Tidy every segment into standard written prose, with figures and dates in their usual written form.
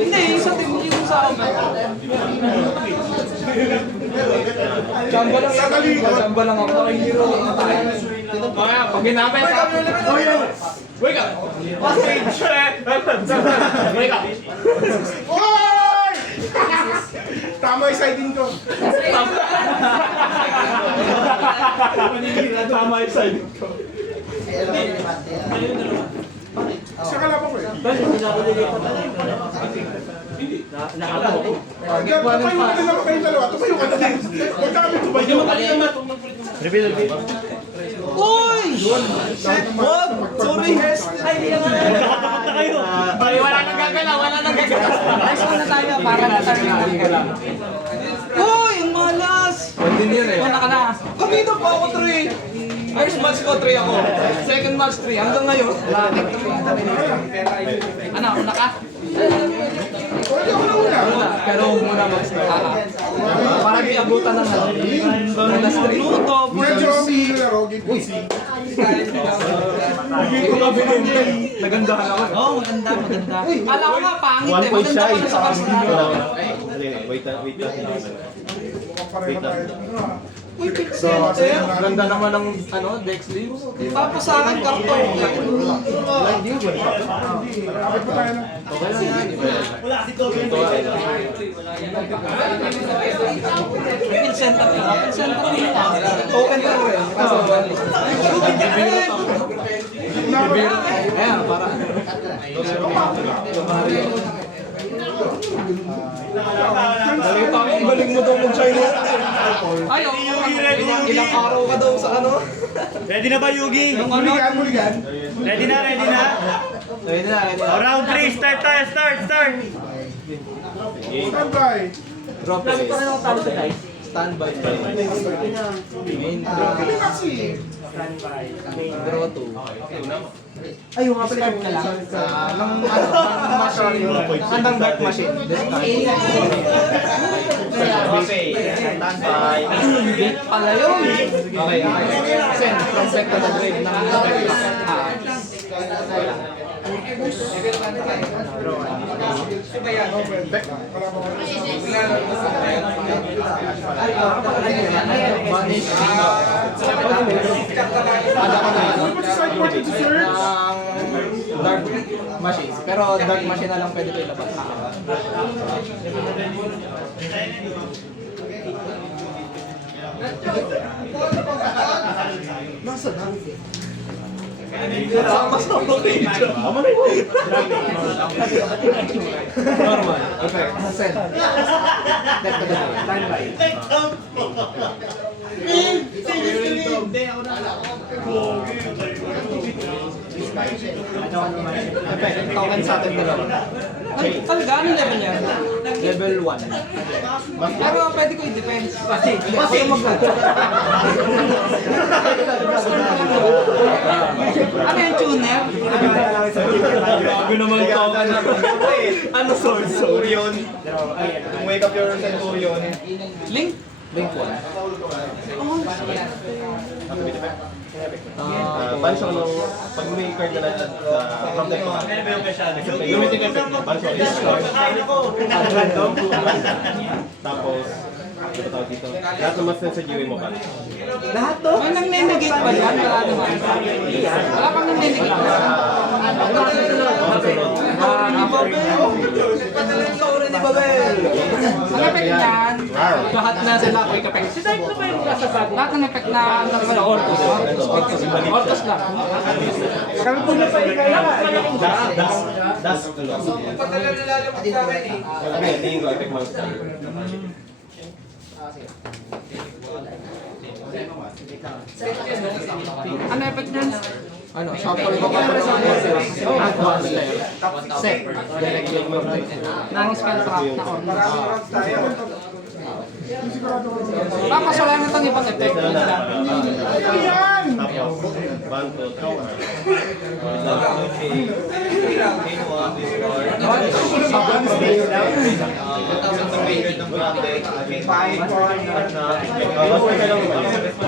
Hindi, sa team yung sa amin. Chamba lang ako. Chamba lang ako. Pag ginamit ka. Wake up! Wake up! Hoy! Tama yung siding ko. Tama yung siding ko. Siya kalaban ko eh. Tumayo ka na naman kayong dalawa. Tumayo ka na din. Huwag ka kami tumayo. Uy! Wag! Sorry! Ay, wala nang gagalaw, wala nang gagalaw. Nice muna tayo para na tayo. Uy! Ang malas! Pwede niya eh. Wala ka na. Kanina pa ako 3. First match ko 3 ako. Second match 3. Hanggang ngayon. Ano, una ka? Pwede ako na una. Pero muna mag-start. Parang iabutan ng last 3. Luto, Medyo ang laro, game PC. nagandahan ako. Oo, maganda, maganda. Kala ko nga, pangit eh. Maganda ko na sa first Wait lang. Uy, pixel eh. Ganda naman ng Dex Leaves. Tapos sa akin, karton. Kapit pa tayo na. Pincenter ka. Pincenter nila. Open ka rin. Ayan, para. Ang galing mo daw mag-China. Ay, ilang araw ka daw sa ano? Ready na ba, Yugi? Muligan, muligan. Ready na, ready na? Ready na, ready na. Round 3, start tayo, start! Stand by. Drop it. Standby. Main draw. Pili kasi. Main draw 2. Ay, yung mga pala ka lang. Ng machine. Handang dark machine. Okay, standby. Big pala yun. Okay, okay. Send from back to the grave ng Vanish. Pwede to search. Dark machine. Pero dark machine na lang pwede ito ilabas. Nasa na? Mas okay. Normal. Okay. Send. Back to the grave. Standby. Effect, token sa atin dalawa. Ay, talaga, anong level yan? Level 1. Pero pwede ko i-defense. Kasi ano yung tuner? Grabe naman token na. Ano sword? Centurion. Wake up your Centurion. Link? Link 1. Bansyo ko nung pag may card na from deck ko. Gamitin ka effect. Bansyo ko discard. Tapos, ano ba tawag dito? Lahat ng mas sa GUI mo ba? Lahat to? May nang-nenegate ba yan? Wala naman. Wala pang nang-nenegate ba? Ni Babel! Sorry ni Babel! Ang effect niyan, lahat na sila quick effect. Lahat ng effect na Orcus. Orcus lang. Kami po na pa ikaya. Das. Ano yan? Tingin ko effect monster. Ano effect niyan? Ano? Shuffle ko pa sa advanced layer. Set. Directly ng spell trap na Orcus. Tapos wala na itong ibang effect. Yan! Banto.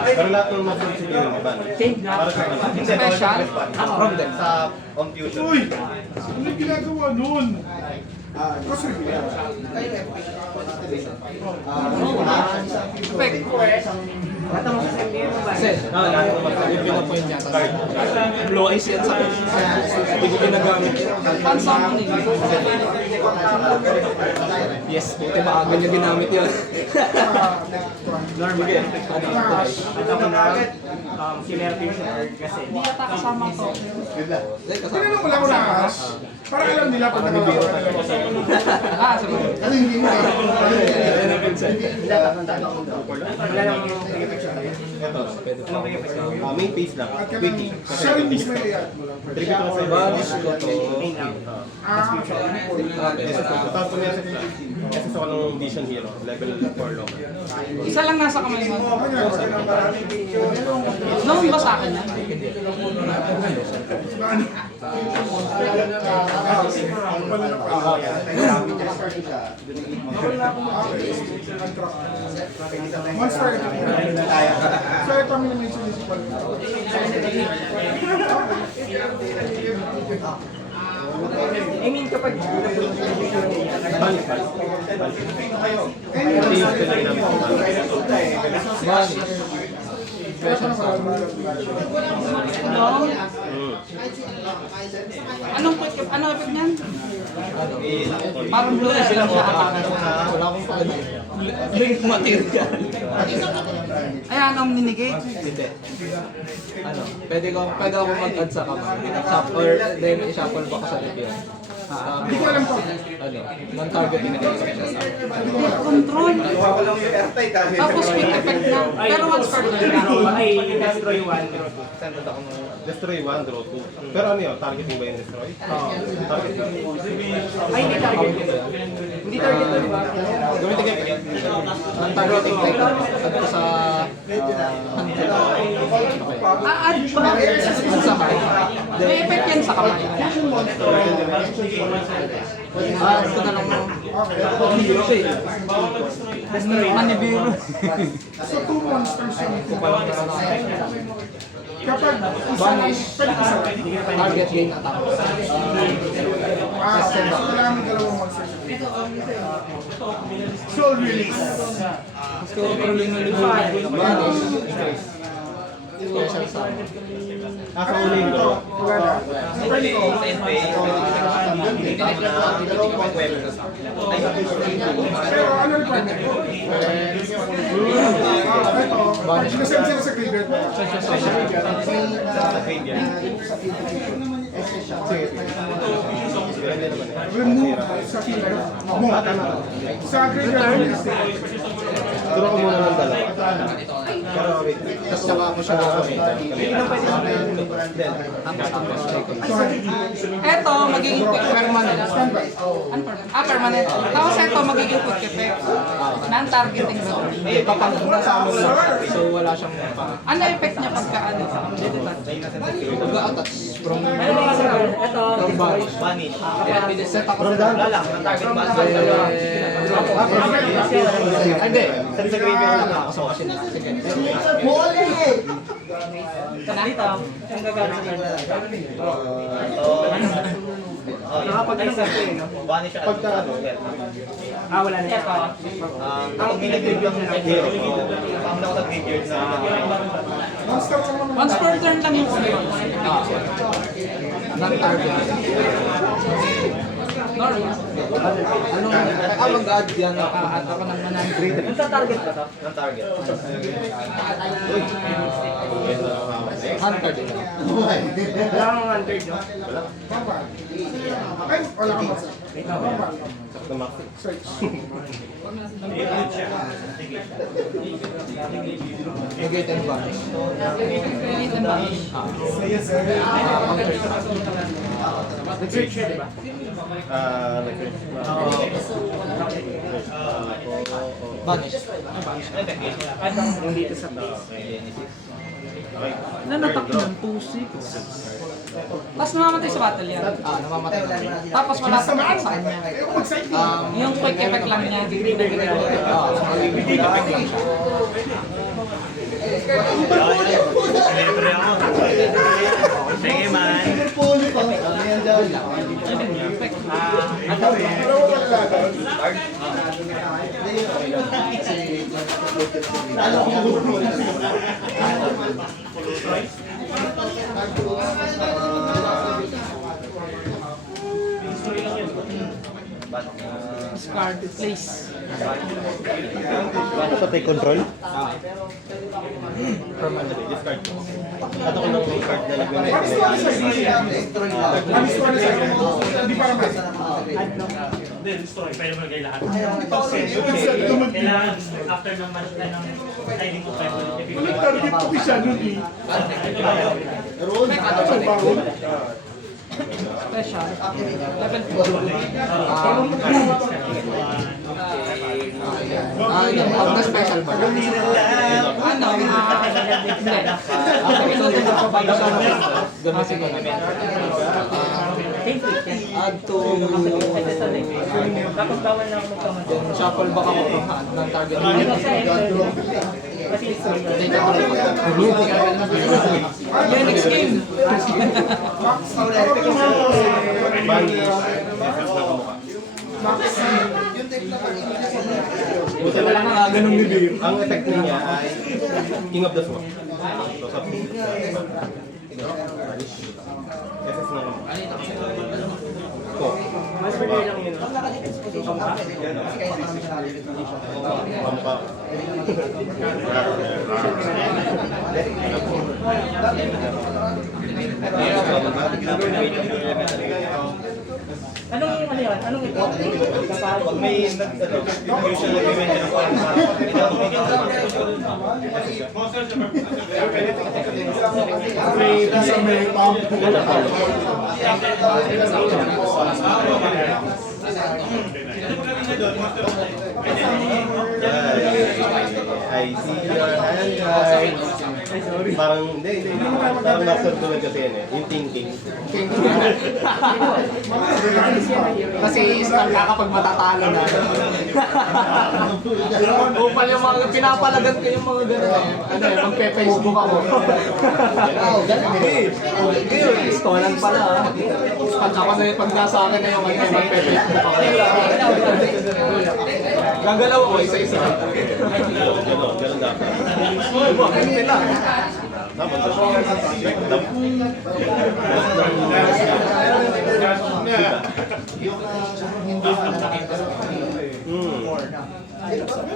Pero lahat ng mga consider yung ban. Para sa Special from them. sa confusion. gumawa nun. Kasi, Blue eyes yan sa akin. Hindi ko ginagamit. Pansa mo nila. Yes, buti maaga niya ginamit yun. Normal. Ano ko na sinerte yung short kasi. Hindi yata kasama to. tinanong ko lang ko na ahas. Para alam nila pag nakalawa ka talaga. Ah, sabi. Kasi hindi mo Main page lang. At ka Wiki. nang, siya rin mismo yung i-add mo lang. Tribute ko sa Banis ko to. Tapos kung meron sa SS ako ng Vision Hero, level 4 long. Isa lang nasa kamay mo. Noon ba sa akin yan? Monster. So ito ang may municipal. I mean, kapag Anong quick cap? Ano effect niyan? Parang blue eyes lang sa akin. wala akong pakita. Link material. Ayan ang ninigay. Hindi. Ano, pwede ako mag-add sa kamay. Or then i-shuffle ba ko sa review? Hindi ko alam to. Ano, non-target integration siya. Control. Tapos quick effect na. Pero once per turn. Ay, destroy one. Destroy 1, draw 2. Pero ano yun? Targeting ba yung destroy? Targeting. Ay, hindi target. Hindi target na, di ba? Gamitin kayo. Non-target integration. Add ko sa... hunter. Okay. Add ba? Add sa kamay. May effect yan sa kamay. Ito na lang mo. Manibiro. So two monsters yung kapag Banish. Target gain attack. so kailangan ng dalawang monsters. Soul release. Banish. Special summon. Sa uli yung draw. Pero ano yung point? Ito, pag sinasend sila sa graveyard mo, remove sa killer mo. Sa graveyard mo, Draw ko muna ng dalawa. Pero wait. Tapos saka ako siya gagamitin. Eto, magiging quick permanent. Ano permanent? Ah, permanent. Tapos eto, magiging quick effect. Non-targeting zone. So wala siyang pang... Ano effect niya pagka ano? Pag-attach from Banish. Set ako sa hindi. Sa graveyard lang ako sa kasi na. Sige. Kanito. Ang gagamit sa card. Nakapag-isa ko eh, no? Pagka ano, Wala na. Ito. ang ginag-review ng hero ko, ang nakatag-graveyard na monster lang naman. Once per turn lang yung yun. Non-target. Normal. Anong mag-add yan? Add ako ng 100. Ang sa target ba to? ng target. Hunter din. Wala kang hunter, no? Ay, wala ka monster. Sa max. Search. Negate and Banish. Delete and banish. Nag-search siya, di ba? Banish. Yung dito sa base. Nanatak ng 2-6. Tapos namamatay sa battle yan. Namamatay na. Tapos wala sa sa kanya. Eh, kung mag-side Yung quick effect lang niya. Magiging effect lang siya. Siyempre ako. Sige man. Pero wala laban. Discard, place. Ano pa take control? Permanent. Discard. Ato ko ng card na nag-donate. Hindi para may. Hindi, destroy. Pwede mo lagay lahat. Kailangan after ng match na ng hiding of time. Target ko siya nun eh. Special. Level 4. Yung pag na-special ba? Ano? Hindi. Inutin ako bago siya. Gamitin ko na. Add to... Tapos bawal na ako magkamatay. Shuffle back ako from hand ng target. Yeah, next game. Buti wala nga ganun ni Beer. Ang effect niya ay King of the Sword. So, sa SS na naman. Ko. Mas pwede lang yun. Pampa. Anong ano yan? Anong ito? Pag may usual agreement ng May isa may pump. I see your hand right. Parang, hindi. Parang nasa tulad kasi yan eh. Yung thinking. Kasi start ka kapag matatalo na. Upal yung mga pinapalagan ko yung mga gano'n eh. Ano eh, magpe-Facebook ako. Stolan pala ah. Pag ako na yung pag nasa akin na yung magpe-Facebook ako. Gagalaw ako isa-isa. Ganun dapat. Ganun lang. Dapat.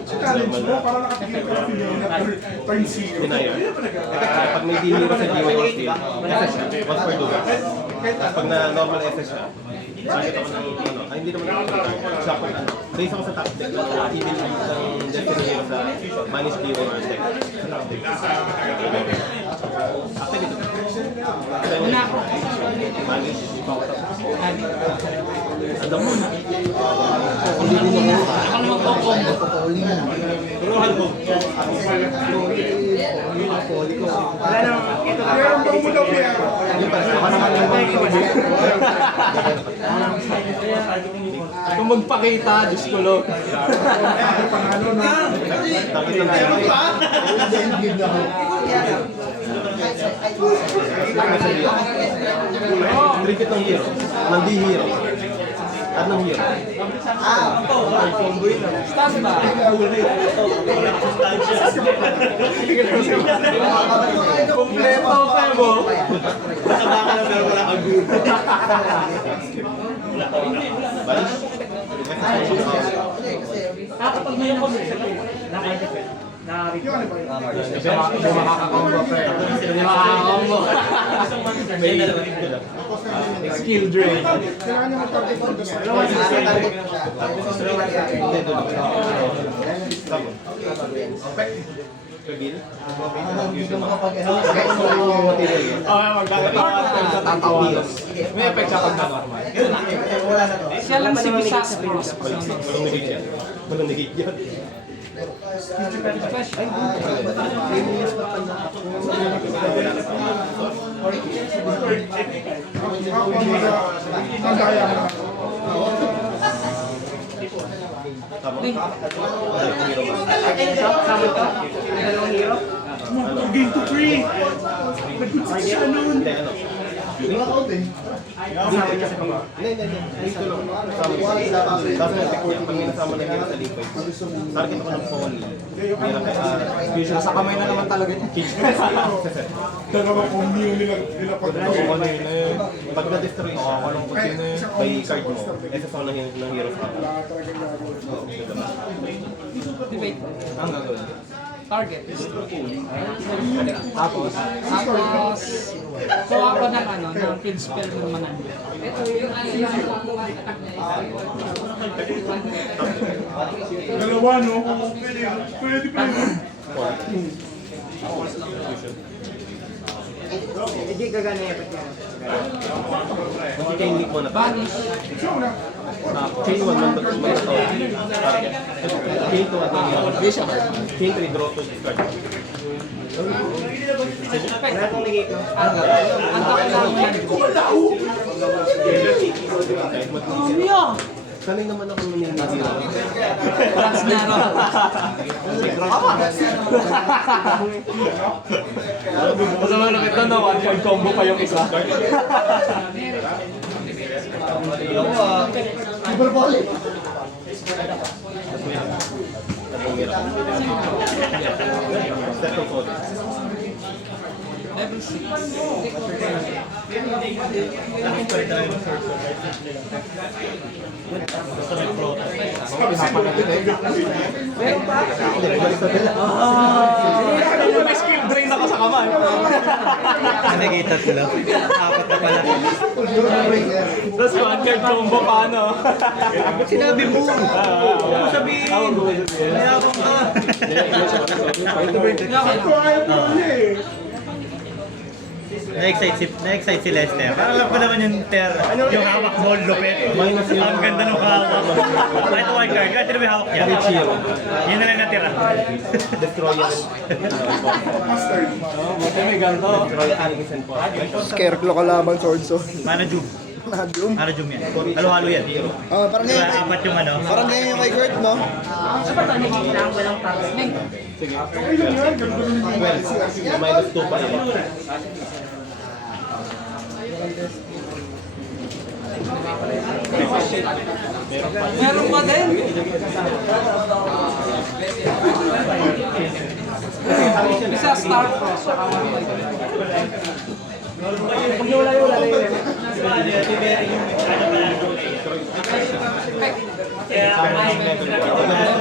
Challenge mo, parang nakatigil ka ng turn zero. Pinaya. Pag may dinero sa D1 or steel, SS siya. Once per dugas. Pag na normal SS siya, sakit ako ng ano, ay hindi naman ako shock on ano. Raise ako sa top deck. Ibig ng destiny hero sa manage D1 or deck. Sa top deck. After dito. Una ako. Manage. Andam mo. Ako naman po combo. Wala nang ito na. Meron ba mo daw kaya? Kung magpakita, Diyos ko lo. Panalo na. Takit ng tayo. Trikit ng hero. Ng D-hero. At ng hero. Stand ba? Kompleto pa mo. Balis. Kapag may ako naka-defend. Yung ano ba yun? Hindi makakakombo, pre. Hindi makakakombo. Skill drain. Kailangan niya mag-target ng gusto. Hindi, doon. Tapos. Reveal. Okay, magkakatawa sa tatawa. May effect siya pag na-normal. Siya lang si Misas Cross. Walang negate yan. Walang negate yan. Ako magdaya na. Tama. Sama ka? Dalawang hero? Game to 3. Hindi, ano. Hindi. Dito lang. Tapos nag-record pag may nasama na hero sa liquid. Target ako ng fall. Nasa kamay na naman talaga niya. Dalawang combi yung nila Pag na-destroy siya, may card mo, SS ako ng hero sa kapal. Debate. Ang gagawin. Target. Tapos, So ako ng ng field spell ng Manando. Dalawa, no? Pwede. Hindi gagana yung pati. Chain link mo na. Vanish. Chain 1 man to my store. Chain 2 at Chain 3 draw to discard. Wala akong negate no? Ang takot lang yan. Sanay naman ako ng hero. Trans na ro. Masama na kita na one point combo pa yung isa. Step of code. Level 6. May skill drain ako sa kamay. Nakikita ko lang. Apat na pala. Tapos one card combo pa ano. Sinabi mo! Huwag mo sabihin! Mayabang ka! Na-excite si Lester. Parang alam ko naman yung yung hawak mo, lupit. Ang ganda ng hawak. Kahit one card, kahit ano may hawak niya. Yun na lang natira. Destroyer. Buti may ganito. Destroyer Alex and Paul. Scarecrow kalaban sword so. Mana Jum. Nahadum. Mana Jum yan. Halo-halo yan. Oh, parang Diba, ganyan. apat yung ano. Parang ganyan yung kay Kurt, no? Minus 2 pa rin. Meron pa din. Isa Star Frost.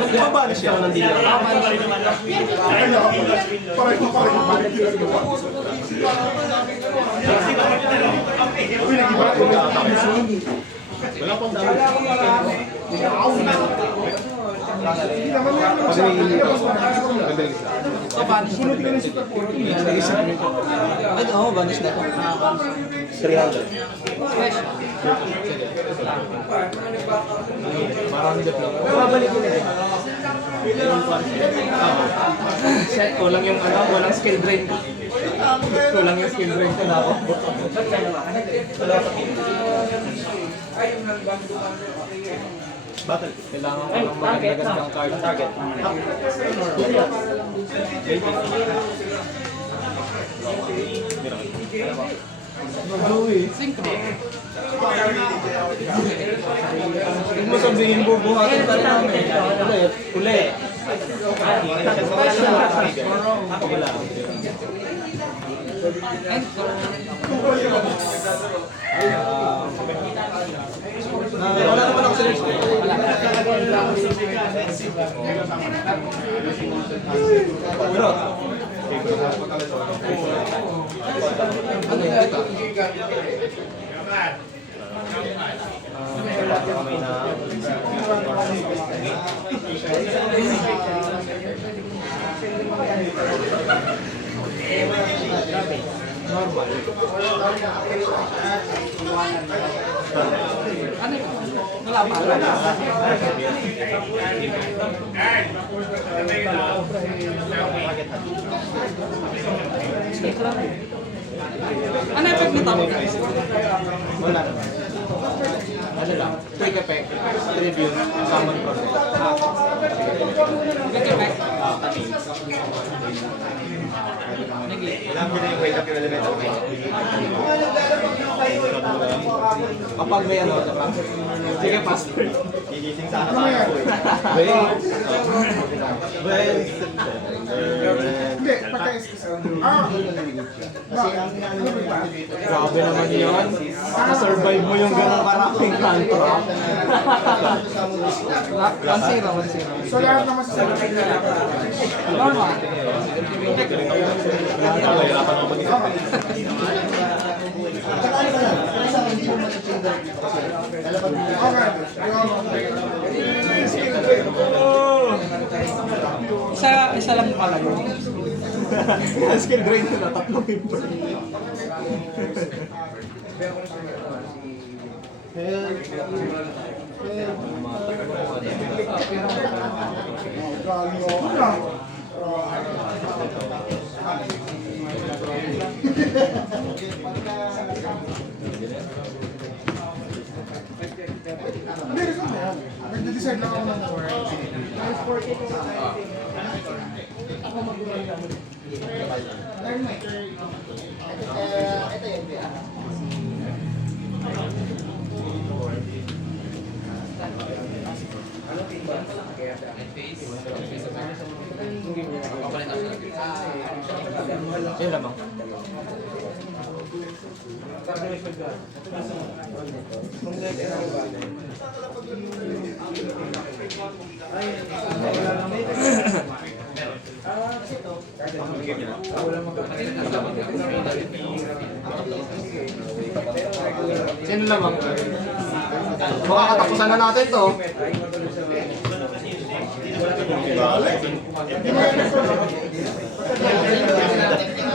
Di ba banish siya ng dealer? Wala pang dami. Pag may hindi ka, magaling isa. So vanish. Ay, oo, vanish na to. 300. Special. Parang dip lang. Set ko lang yung walang skill drain. Kulang yung skill drain ko na ako. Battle. Kailangan ko lang magdagas ng card. Target. Synchro. Huwag mo sabihin bubuhatin ka namin. Ulit. Ako wala. Wala naman ako sa next. Ano yung ito? Kamay na. Ano yun? Wala pa. Ano effect nito? Wala naman. Ano lang, quick effect, tribute, summon process. Kapag may ano, sige, pastor. Gigising sana Ano yan? Hindi, pagka-SSL. Bakit? Ano ba ito? Grabe naman yun. Na-survive mo yung ganong karaming kanto. 1-0. So lahat naman sa Normal. Nahihirapan ako mag-isip. Isa lang pala yun. Skill drain na tatlong iba. Hindi, rin na yan. Nag-decide lang ako ng word. Yun lamang. Sino lamang? Makakatapusan na natin to.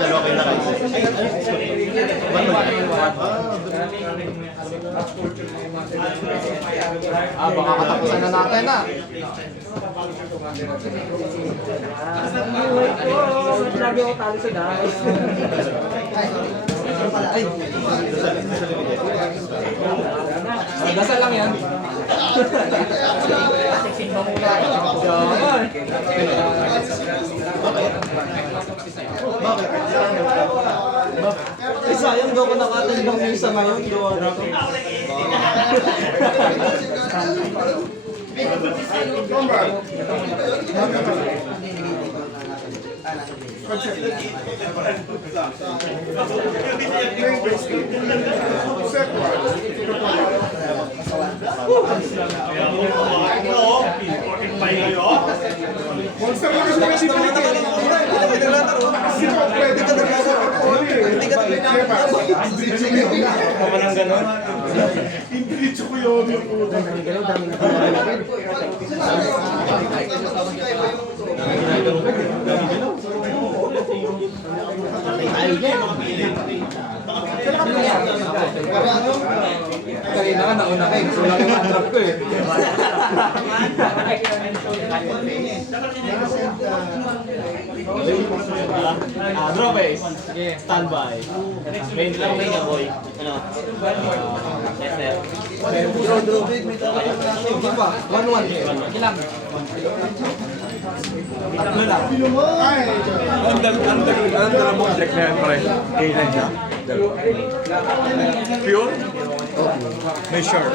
Dalawa kayo nakaisip. Baka katapusan na natin na. Sinabi ko talo sa dahil. Dasal lang yan. Sayang daw ko nakatandang misa ngayon. Gawa na to. Monster lang kasi kasi pwede ka hindi ka Parang ganon. Indiretso ko yun yung puto. Kanina ka nauna kayo. Gusto lang yung drop ko eh. Drop eh. Sige, standby. Main lang main na boy. Ano? Yes sir. Draw. Sige pa. 1-1. Sige lang. Tatlo lang. Ay, Under mo check na yan pare. Kailan niya? Pure? May short.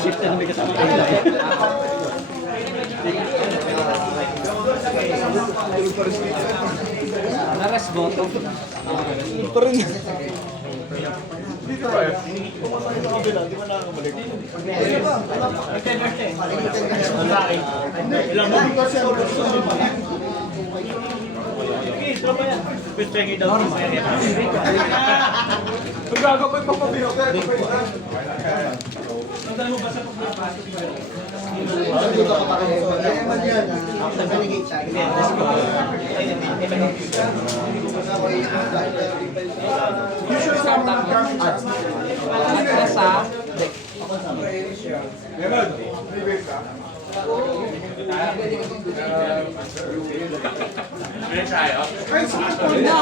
Shift na may kasama. Naras boto. Dito ba eh? gagawin pa pabiyak. Usually sa mga graphics arts. Sa Leonard, may wait ka? Ay, sumat ko na.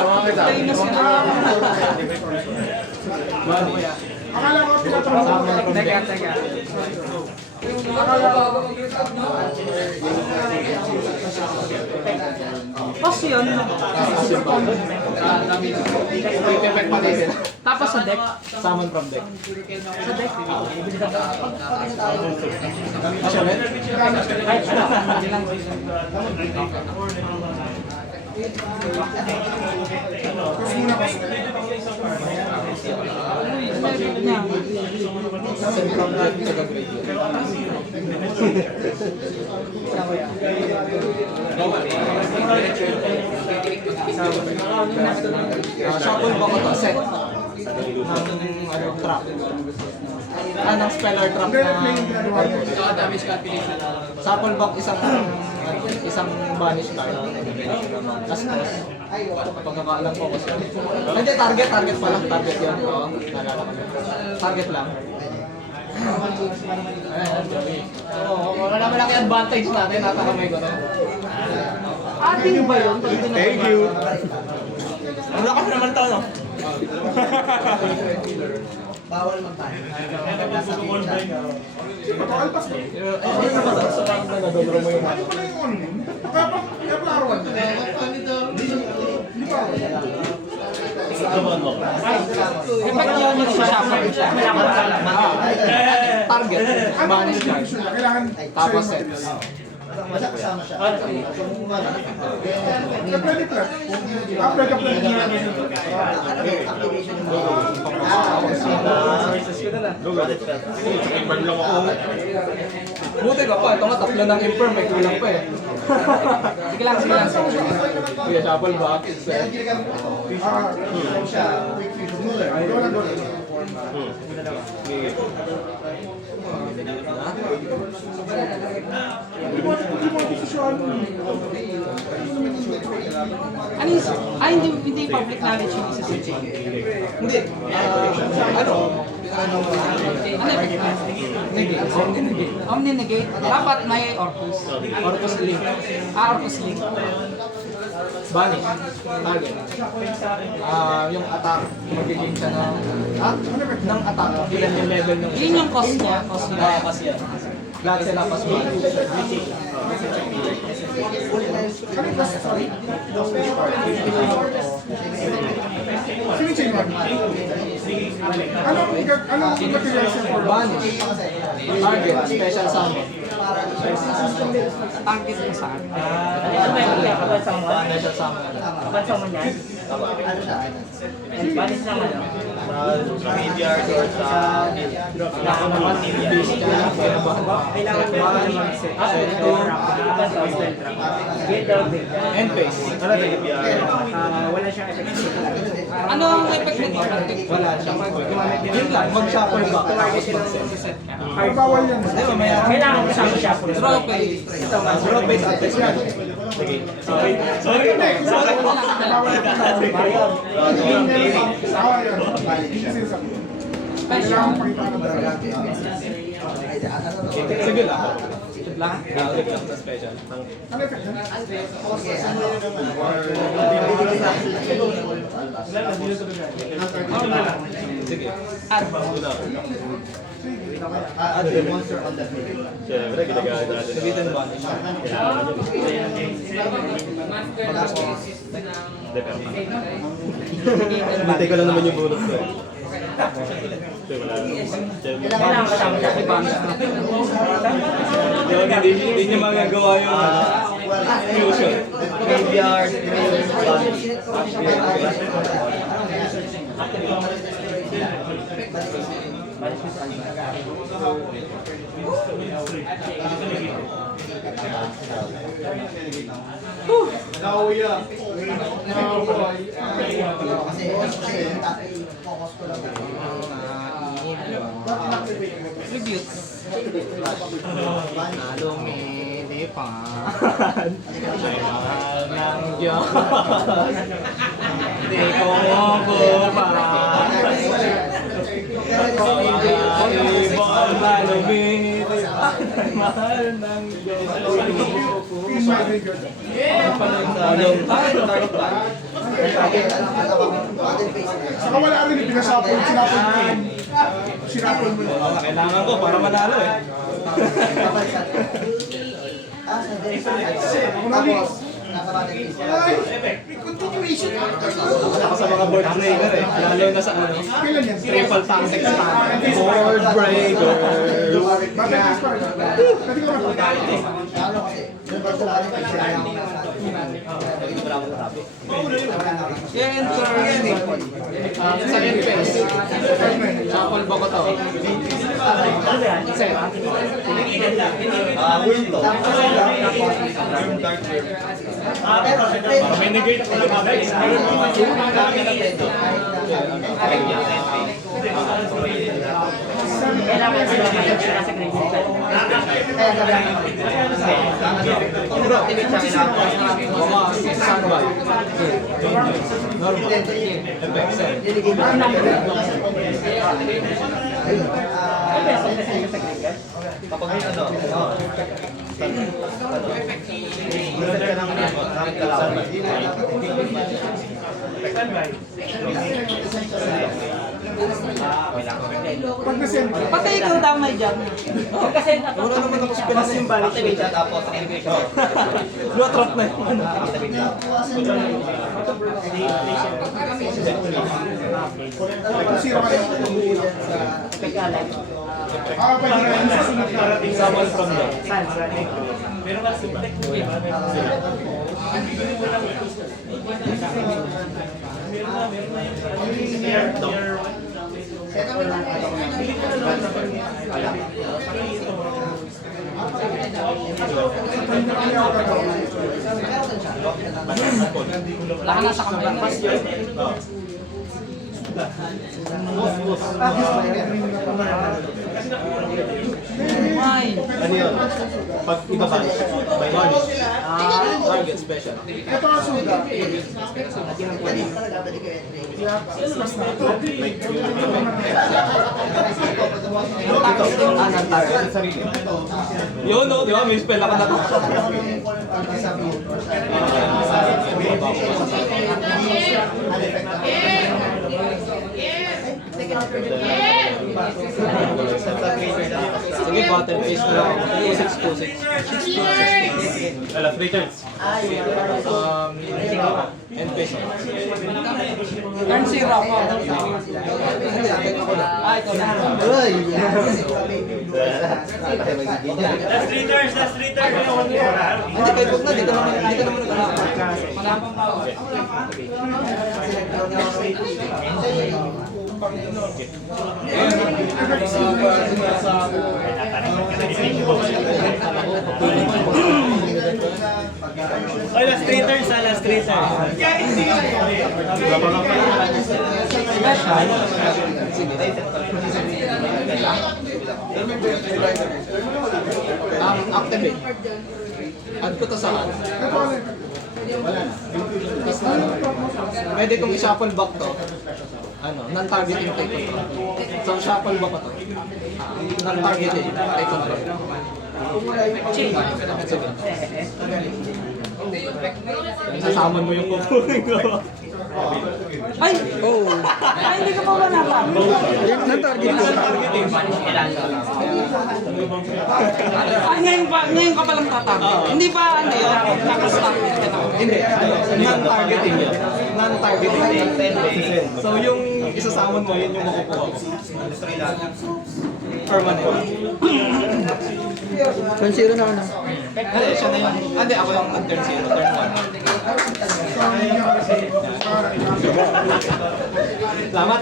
Akala ko tinatanong ko. Teka. Pass yun. Effect pa din. Tapos sa deck. Summon from deck. Sa deck. Assument? Kahit ano. Hindi lang. Tapos muna kasi. Uy, level niya. Summon from deck to the graveyard. Shuffle ba ko to? Set. Ng trap. Ng speller trap Hindi, na playing ginagawa niya. Shuffle back isang banish card. Castos. Pagkakaalam ko kasi. Hindi, target pa lang. Target yun. Oo, nalala ko. Target lang. Oo, wala malaki advantage natin. Natakamay ko na. Ating ba yun? Thank you. Ang lakas naman to, no? Alpas ba? Ano pala yung ano nun? Kaplaruan. Di ba? Effect yun yung shuffle siya. Target. Ano ang Banish card. distribution na kailangan Tapos sa'yo set. Pwede ka. Pwede ka. Confirm lang ako. Buti ka pa. Ito nga, tatlo ng imperm. May kulang pa eh. Sige lang. Kuya, shuffle back. Set. Ano yung, hindi public knowledge yung isa sa Hindi. Ano? Ano effect na? Negate. Omni-negate. Dapat may Orcus. Orcus link. Orcus link. Banish. Target. Yung attack, magiging siya ng attack. Ilan yung level ng Yun yung cost niya. Cost niya. kasi yan. Lahat sila pas banish. Sino chain one? Anong materials yan for Banish. Target. Special summon. Target mo sa akin. Special summon. Kapansa mo niyan? Balis lang ano? Sa graveyard or sa Beast ka. Kinabahan pa. kailangan mo naman mag-set. Set 2. Get out there. End phase. Wala siyang effect. Ano ang effect nito? Wala siya. Yun lang. Mag-shuffle back. Tapos mag-set. Set ka. bawal yan. Di ba, may Kailangan mo kasama siya. Draw phase. draw phase at this yan. Bawal yan. Special. Kailangan pakita ng dalawa. Sige lang. Lang. Ulit lang sa special. Ano effect yan? Sige. Siyempre, ginagawa natin. Sabitan banish. Hintay ko lang naman yung bonus ko eh. Kailangan kasama siya. Hindi niya magagawa yung fusion. Graveyard. Tribute. Lumilipan. Ng Diyos. Di ko mabuban. Ibon na lumilipan. Mahal ng Diyos. In my graveyard. Saka wala rin yung pinasapon, sinapon ko. Sinapol mo yun. Kailangan ko para manalo eh. Continuation. Ako sa mga board breaker eh. Lalo na sa ano. Kailan yan? Triple tactics na. Board breaker. Babay ka pa. Pwede ka ba? Enter yan eh. Sa NPS. Shuffle ba ko to? Set. Winto. May negate ko lang guys. Mga standby. Normal. Kapag may ano, Pag na-send ka. Pati ikaw damay dyan. Wala naman ako spinas yung balik. tapos integration. Blow trap na yun. Zero ka rin. Pwede ka rin. Susunod na. Someone from there. Wala ka nasa kamay. Ano yun? Pag ibaba, by one. Target special. Ito ang suda. Target. Sarili. Yun no, di ba? May spell ako na to. Sige, bottom face na lang. 626. Alas, 3 turns. End face. Turn zero ako. Ito na. Last 3 turns, last 3 turns. Hindi, kay Bog na. Dito naman nag-alap. Ay, last 3 turns, last 3 turns. Activate. Add ko to sa ano. Pwede kong i-shuffle back to. Ano, non-targeting take control. So, shuffle back ko to. Non-targeting take control. Sige. Sasaman mo yung kukunin ko. Ay! Oh, Ay, hindi ka pa ba natakot? yan na-target ko. Ay, ngayon ka palang tatakot. Hindi ba ano yun? Nakastart ka na. Hindi. Non-targeting yun. Non-targeting. So yung isasamon mo, yun yung makukuha mo. Permanent. Turn zero na ano. Hindi, siya na yun. Hindi, ako yung turn 0, turn 1. Salamat.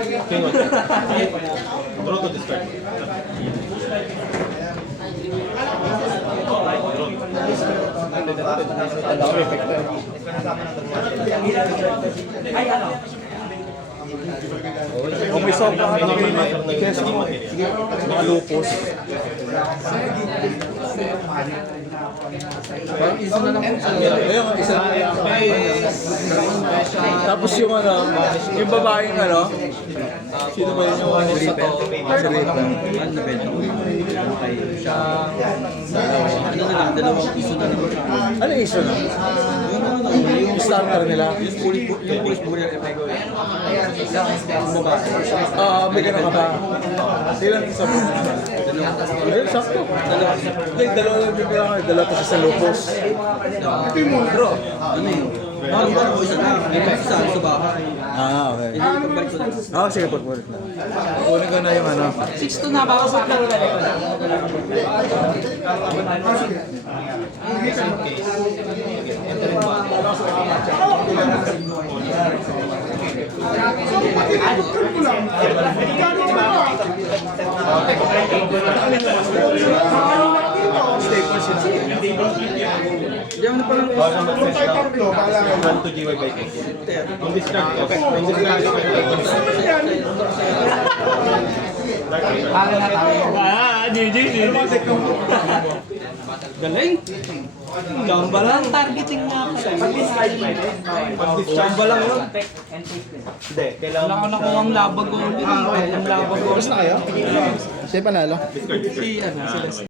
Draw to discard. Oh, may sobrang ano Normal yun. matter na yun. Sige, Mga lupos. Parang isa na lang po sa Ayun, isa. Tapos yung ano, yung babaeng ano, sino ba yun yung ano sa to? Sa rin lang. Ano na beto? Ano na lang, dalawang iso na lang. Ano yung iso na? Yung starter nila. Yung police burial if I go. May ganun ka ba? Ilan isa po? Ayun, sakto. Hindi, dalawa lang yung kailangan. Dalawa kasi sa lupos. Ito yung muna. Bro, ano yun? Parang ko isa na. Isa sa bahay. Okay. Hindi ko pagbalik ko na. Sige, pagpulit na. Kunin ko na yung ano. 6-2 na, baka sa akin. Trip ko lang. Gano'n ba? Diyan na palang Kung tayo tatlo, kailangan. Run to GY by 2. Yung discharge, okay. Yung discharge, Para na tayo. GG. Galing. Gamba lang, targeting nga pala. pag-discharge lang yun. Hindi, kailangan Wala ko na kung ang labag ulit. Ang labag ulit. Tapos na kayo? Siya panalo? Si, ano, si